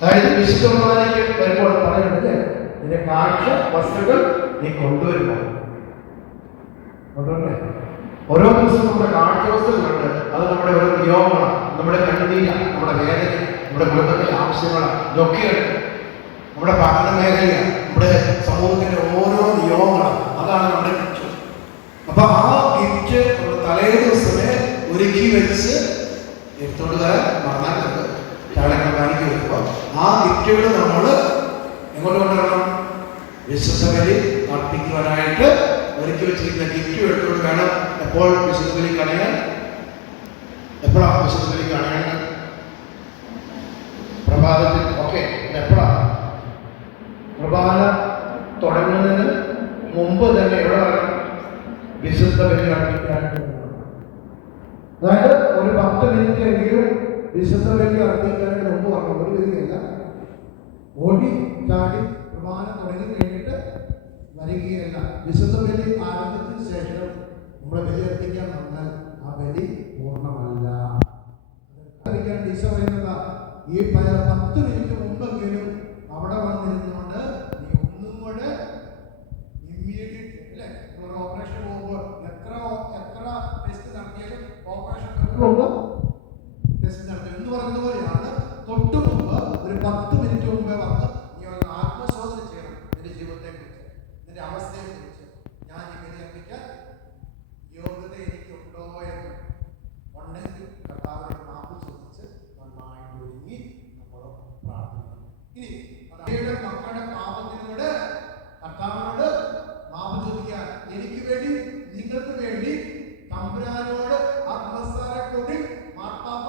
അതായത് വിശുദ്ധ കുർബാനയ്ക്ക് വരുമ്പോൾ പറയുന്നത് നിന്റെ കാഴ്ച വസ്തുക്കൾ നീ കൊണ്ടുവരുമോ? ഓരോ ദിവസവും നമ്മുടെ കാഴ്ച വസ്തുക്കളുണ്ട്. അത് നമ്മുടെ ഓരോ നിയോഗങ്ങളാണ്, നമ്മുടെ കണ്ണുനീരാണ്, നമ്മുടെ വേദന, നമ്മുടെ കുടുംബത്തിലെ ആവശ്യങ്ങളാണ്, ഇതൊക്കെയാണ് നമ്മുടെ പഠന മേഖലയാണ്, നമ്മുടെ സമൂഹത്തിന്റെ ഓരോ നിയോഗങ്ങളാണ്. അതാണ് നമ്മുടെ ഗിഫ്റ്റ്. അപ്പൊ ആ ഗിഫ്റ്റ് നമ്മുടെ തലേ ദിവസമേ ഒരുക്കി വെച്ച് എടുത്തോണ്ട് വരാൻ മറന്നാലുണ്ട്. ചാടങ്ങൾ കാണിക്ക് വരുമ്പോൾ ആ ഗിഫ്റ്റുകൾ നമ്മൾ എങ്ങോട്ട് കൊണ്ടുവരണം? വിശുദ്ധ ബലി അർപ്പിക്കുവാനായിട്ട് ഒരുക്കി വെച്ചിരിക്കുന്ന ഗിഫ്റ്റ് എടുത്തുകൊണ്ട് വേണം എപ്പോൾ വിശുദ്ധ ബലി കണയാൻ. എപ്പോഴാണ് വിശുദ്ധ ബലി കണയാൻ? പ്രഭാതത്തിൽ. ഓക്കെ, എപ്പോഴാണ്? പ്രഭാത തുടങ്ങുന്നതിന് മുമ്പ് തന്നെ എവിടെ വരണം? വിശുദ്ധ ബലി അർപ്പിക്കാനായിട്ട്. അതായത് ഒരു 10 മിനിറ്റ് എങ്കിലും വിശുദ്ധ ബലി അർപ്പിക്കാനായിട്ട് മുമ്പ് വരണം. ഒരു ബലിയല്ല, ഓടി ചാടി പ്രഭാതം തുടങ്ങി കഴിഞ്ഞിട്ട് വരികയല്ല. വിശുദ്ധ ബലി ആരംഭത്തിന് ശേഷം നമ്മുടെ ബലി അർപ്പിക്കാൻ വന്നാൽ ആ ബലി പൂർണ്ണമല്ല. ഈശോ പറയുന്നത് ഈ 10 മിനിറ്റ് മുമ്പെങ്കിലും അവിടെ വന്നിരുന്നുകൊണ്ട് നീ ഒന്നും കൂടെ ഇമ്മീഡിയറ്റ് അല്ലേ, ഒരു ഓപ്പറേഷൻ പോകുമ്പോൾ എത്ര ടെസ്റ്റ് നടത്തിയാലും ഓപ്പറേഷൻ ടെസ്റ്റ് നടത്തും എന്ന് പറയുന്ന പോലെയാണ്. തൊട്ടു മുമ്പ് ഒരു 10 മിനിറ്റ് മുമ്പേ വന്ന് നീ ഒന്ന് ആത്മശോധന ചെയ്യണം. നിന്റെ ജീവിതത്തെ കുറിച്ച്, നിന്റെ അവസ്ഥയെ കുറിച്ച്. ഞാൻ ഈ ബലി അർപ്പിക്കാൻ യോഗ്യത എനിക്കുണ്ടോ എന്ന് ഉണ്ടെങ്കിൽ കർത്താവിനോട് മാപ്പ് ചോദിച്ച് നന്നായിട്ട് ഒരുങ്ങി നമ്മൾ പ്രാർത്ഥിക്കണം. ഇനി മക്കളുടെ പാപത്തിനോട് കർത്താവിനോട് മാപ്പ് ചോദിക്കാൻ, എനിക്ക് വേണ്ടി നിങ്ങൾക്ക് വേണ്ടി തമ്പുരാനോട് ആത്മസാരക്കൂടി മാർപ്പാപ്പ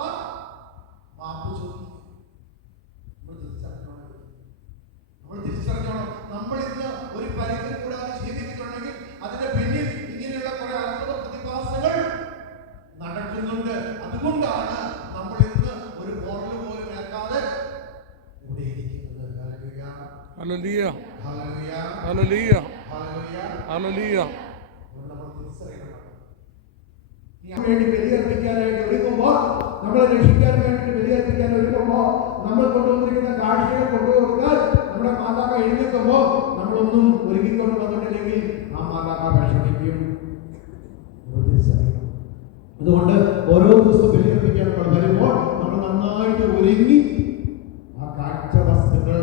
മാപ്പ് ചോദിക്കും. നമ്മൾ തിരിച്ചറിഞ്ഞോണം. നമ്മൾ ഇന്ന് ഒരു പരിധി കൂടാതെ ജീവിക്കുന്നുണ്ടെങ്കിൽ അതിന്റെ പിന്നിൽ ഇങ്ങനെയുള്ള കുറെ അത്ഭുത പ്രതിഭാസങ്ങൾ നടക്കുന്നുണ്ട്. അതുകൊണ്ടാണ് നമ്മൾ ഇന്ന് ഒരു പോറൽ പോലും ഏൽക്കാതെ ഇവിടെ ഇരിക്കുന്നത്. Hallelujah, hallelujah, hallelujah, hallelujah, hallelujah. നമ്മൾ തിരിച്ചറിയണം. വേണ്ടി ബലിയർപ്പിക്കാനായിട്ട് ഒരുങ്ങുമ്പോൾ, നമ്മളെ രക്ഷിക്കാൻ വേണ്ടി ബലിയർപ്പിക്കാൻ ഒരുങ്ങുമ്പോൾ, നമ്മൾ കൊണ്ടുവന്നിരിക്കുന്ന കാഴ്ചകൾ കൊണ്ടുകൊടുക്കാൻ നമ്മുടെ മാതാക്ക എഴുന്നേൽക്കുമ്പോൾ നമ്മളൊന്നും ഒരുങ്ങിക്കൊണ്ട് വന്നിട്ടില്ലെങ്കിൽ ആ മാതാക്ക വിഷമിക്കും. അതുകൊണ്ട് ഓരോ ദിവസവും ബലിയർപ്പിക്കാൻ നമ്മൾ വരുമ്പോൾ നമ്മൾ നന്നായിട്ട് ഒരുങ്ങി ആ കാഴ്ച വസ്തുക്കൾ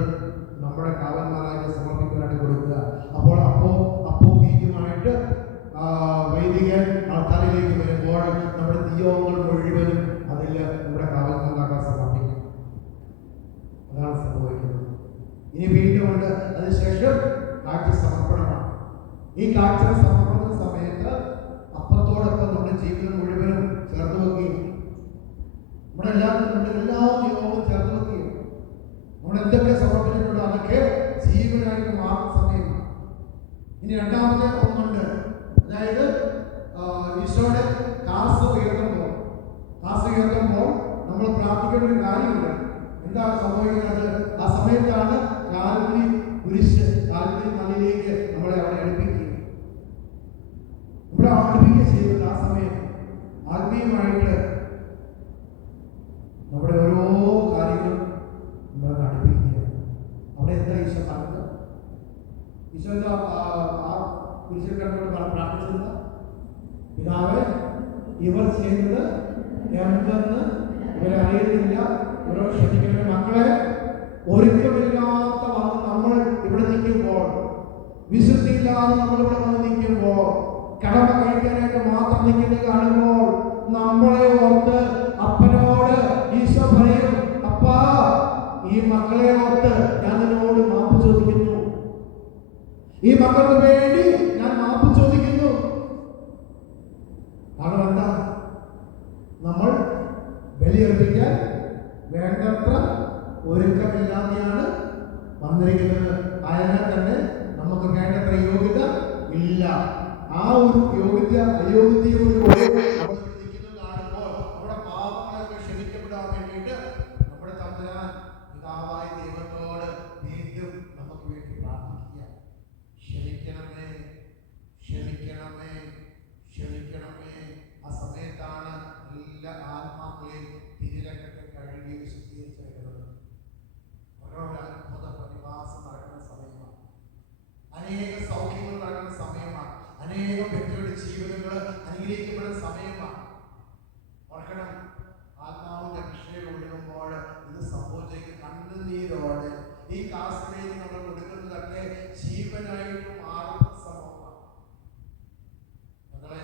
നമ്മുടെ കാവന്മാരായിട്ട് സമർപ്പിക്കാനായിട്ട് കൊടുക്കുക. അപ്പോൾ അപ്പോ ബീജമായിട്ട് വൈദികൻ ആൾക്കാരിലേക്ക് വരുമ്പോൾ നമ്മുടെ നിയോഗങ്ങൾ മുഴുവനും അതിൽ നമ്മുടെ കാവൽമാരാക്കാൻ സമർപ്പിക്കും. അതാണ് സംഭവിക്കുന്നത്. ഇനി വീണ്ടും ഉണ്ട്. അതിനുശേഷം കാഴ്ച സമർപ്പണമാണ്. ഈ കാഴ്ച സമർപ്പണ സമയത്ത് അപ്പത്തോടൊപ്പം നമ്മുടെ ജീവിതം മുഴുവനും ചേർത്ത് വെക്കുകയും നമ്മുടെ എല്ലാ നിയോഗവും ചേർത്ത് വെക്കുകയും നമ്മൾ എന്തൊക്കെ സമർപ്പിച്ചിട്ടുണ്ടോ അതൊക്കെ ജീവനായിട്ട് മാറുന്ന സമയമാണ്. ഇനി രണ്ടാമത്തെ ഒന്നുണ്ട്. അതായത് ഈശോയുടെ കാസ് ഉയർത്തുമ്പോൾ നമ്മൾ പ്രാർത്ഥിക്കേണ്ട ഒരു കാര്യമുണ്ട്. എന്താണ് സംഭവിക്കുന്നത്? ആ സമയത്താണ് കാൽവരി കുരിശ്, കാൽവരി മലയിലേക്ക് നമ്മളെ അവിടെ അടുപ്പിക്കുക ചെയ്യുന്നത്. ആ സമയം ആത്മീയമായിട്ട് നമ്മുടെ ഓരോ കാര്യങ്ങളും നമ്മളെ അടുപ്പിക്കുക. അവിടെ എന്താ ഈശോ പറഞ്ഞത്? ഈശോ ആ കുരിശിൽ കണ്ടുകൊണ്ട് പ്രാർത്ഥിച്ചത്, പിതാവേ ഇവർ ചെയ്യുന്നത് എന്തെന്ന് ഇവരെ അറിയുന്നില്ല, ഇവരോ ക്ഷമിക്കുന്ന മക്കളെ. ഒരുക്കമില്ലാത്ത വന്ന് നമ്മൾ ഇവിടെ നിൽക്കുമ്പോൾ, വിശുദ്ധിയില്ലാതെ നമ്മളിവിടെ വന്ന് നിൽക്കുമ്പോൾ, കടമ കഴിക്കാനായിട്ട് മാത്രം നിൽക്കുന്നത് കാണുമ്പോൾ നമ്മളെ ഓർത്ത് അപ്പനോട് ഈശോ പറയും, അപ്പാ ഈ മക്കളെ ഓർത്ത് ഞാൻ നിന്നോട് മാപ്പ് ചോദിക്കുന്നു, ഈ മക്കൾക്ക് വേണ്ടി ഞാൻ മാപ്പ് ചോദിക്കുന്നു. കാരണം എന്താ? നമ്മൾ ബലിയർപ്പിക്കാൻ വേണ്ടത്ര ഒരുക്കമില്ലാതെയാണ് വന്നിരിക്കുന്നത്. അതിനാൽ തന്നെ നമുക്ക് വേണ്ടത്ര യോഗ്യത ഇല്ല. ആ ഒരു അയോഗ്യതയോടുകൂടി നമ്മൾ നിൽക്കുന്നത് കാണുമ്പോൾ നമ്മുടെ പാപങ്ങളൊക്കെ ക്ഷമിക്കപ്പെടാൻ വേണ്ടിയിട്ട് നമ്മുടെ തമ്പുരാൻ പിതാവായ ദൈവത്തോട് വീണ്ടും നമുക്ക് വേണ്ടി പ്രാർത്ഥിക്കുക. ക്ഷമിക്കണമേ, ക്ഷമിക്കണമേ, ക്ഷമിക്കണമേ. ആ സമയത്താണ് എല്ലാ ആത്മാക്കളെയും തിരിരക്കത്തെ കഴുകി വിശുദ്ധീകരിച്ചു വരുന്നത്. ഉള്ളുനീരോടെ ഈ കാസിലേക്ക് നമ്മൾ കൊടുക്കുന്നതൊക്കെ ജീവനായിട്ട് മാറുന്ന സംഭവമാണ്. മക്കളെ,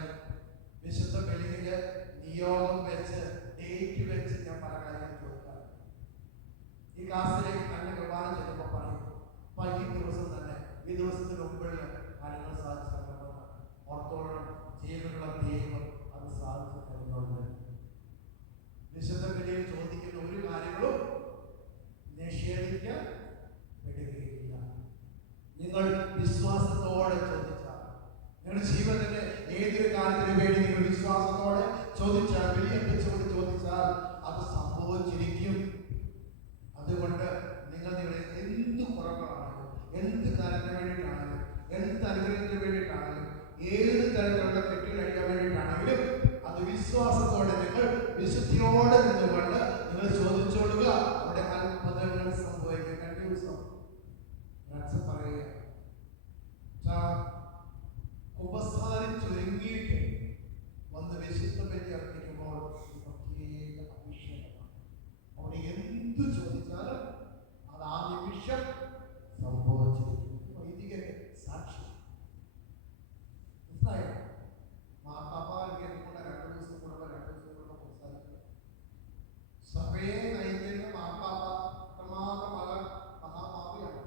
വിശുദ്ധ ബലിയില് നിയോഗം വെച്ച് ഡേറ്റ് വെച്ച് ഞാൻ പല കാര്യം ചോദിക്കാം. ഈ ക്ലാസ്സിലേക്ക് തന്നെ കുർബാന ചെല്ലുമ്പോൾ പറയും, അപ്പൊ ഈ ദിവസം തന്നെ, ഈ ദിവസത്തിന് മുമ്പിൽ കാര്യങ്ങൾ സാധിച്ചു തരണമെന്ന് ഓർത്തോളം ജീവനുള്ള ദൈവം അത് സാധിച്ചു തരുന്നുണ്ട്. വിശുദ്ധ ബലിയിൽ ചോദിക്കുന്ന ഒരു കാര്യങ്ങളും നിഷേധിക്കപ്പെടുകയില്ല. നിങ്ങൾ വിശ്വാസത്തോടെ ചോദിച്ചാൽ, നിങ്ങളുടെ ജീവിതത്തിന്റെ ഏതൊരു കാര്യത്തിന് വേണ്ടി നിങ്ങൾ വിശ്വാസത്തോടെ ചോദിച്ചാൽ, ബലിയർപ്പിച്ചുകൊണ്ട് ചോദിച്ചാൽ അത് സംഭവിച്ചിരിക്കും. അതുകൊണ്ട് നിങ്ങൾ നിങ്ങളുടെ എന്ത് കുറവുകളാണെങ്കിലും, എന്ത് കാര്യത്തിന് വേണ്ടിയിട്ടാണെങ്കിലും, എന്ത് അനുഗ്രഹത്തിന് വേണ്ടിയിട്ടാണെങ്കിലും, ഏത് തരത്തിലുള്ള കെട്ടിക്കഴിക്കാൻ വേണ്ടിയിട്ടാണെങ്കിലും അത് വിശ്വാസത്തോടെ നിങ്ങൾ വിശുദ്ധിയോടെ നിന്നുകൊണ്ട് നിങ്ങൾ ചോദിച്ചോളുക. അവിടെ അത്ഭുതങ്ങൾ സംഭവിക്കും. രണ്ട് ദിവസം പറയുക, ഉപസാരിച്ചൊരുങ്ങിയിട്ട് വന്ന് വിശുദ്ധ ബലി അർപ്പിക്കുമ്പോൾ പ്രത്യേക അഭിഷേകമാണ്. അവിടെ എന്തു ചോദിച്ചാലും അത് ആ നിമിഷം സംഭവിച്ചിരിക്കും. വൈദിക സാക്ഷി മനസ്സിലായോ? മാതാപാലിനെ കൊണ്ട് 2 ദിവസം കൂടുമ്പോൾ 2 ദിവസം കൂടുമ്പോൾ സംസാരിക്കുക. സഭയെ നയിക്കുന്ന മാതാപ്പ എത്രമാത്രം മഹാഭാവിയാണ്.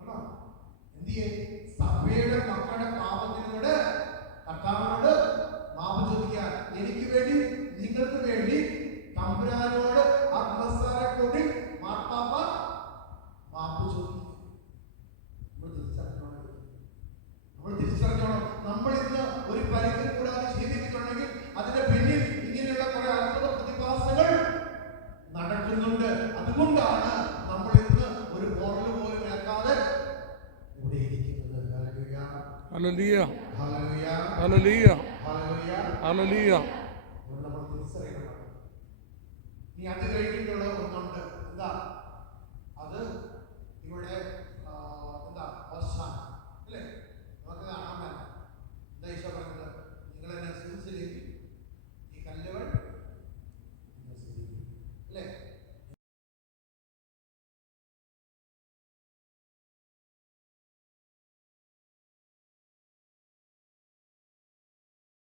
ആണോ? എന്തിയെ? സഭയുടെ മക്കളുടെ പാപത്തിനോട് കർത്താവിനോട് മാപ്പ് ചോദിക്കാൻ, എനിക്ക് വേണ്ടി നിങ്ങൾക്ക് വേണ്ടി തമ്പുരാനോട് ആത്മസാരെ കൂടി മാർപ്പാപ്പ മാപ്പ് ചോദിക്കും. നമ്മൾ തിരിച്ചറിഞ്ഞോണം. നമ്മൾ ഇന്ന് ഒരു പരിധി കൂടാതെ ജീവിക്കുന്നുണ്ടെങ്കിൽ അതിന്റെ പിന്നിൽ ഇങ്ങനെയുള്ള കുറെ അത്ഭുത പ്രതിഭാസങ്ങൾ നടക്കുന്നുണ്ട്. അതുകൊണ്ടാണ് നമ്മൾ ഇന്ന് ഒരു പോറൽ പോലും കേൾക്കാതെ ഇവിടെ ഇരിക്കുന്നത്. Hallelujah, hallelujah, hallelujah, hallelujah, hallelujah. നമ്മൾ തിരിച്ചറിയണം. നീ അത് കഴിഞ്ഞിട്ടുള്ള ഒന്നുണ്ട്. എന്താ?